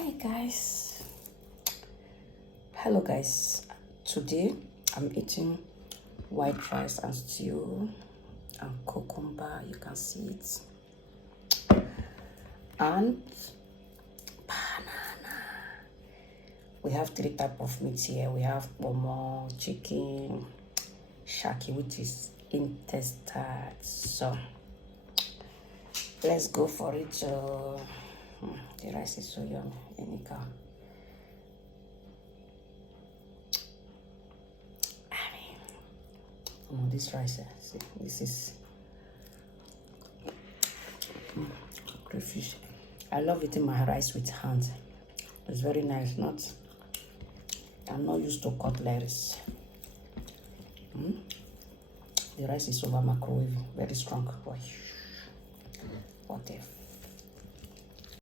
Hi guys. Hello guys. Today I'm eating white rice and stew and cucumber. You can see it. And we have three types of meat here. We have pomo, chicken, shaki, which is intestine. So let's go for it. The rice is so yummy. Enika. This rice, see, this is crayfish. I love eating my rice with hands. It's very nice. I'm not used to cutleries. The rice is over microwave, very strong. Boy, what if?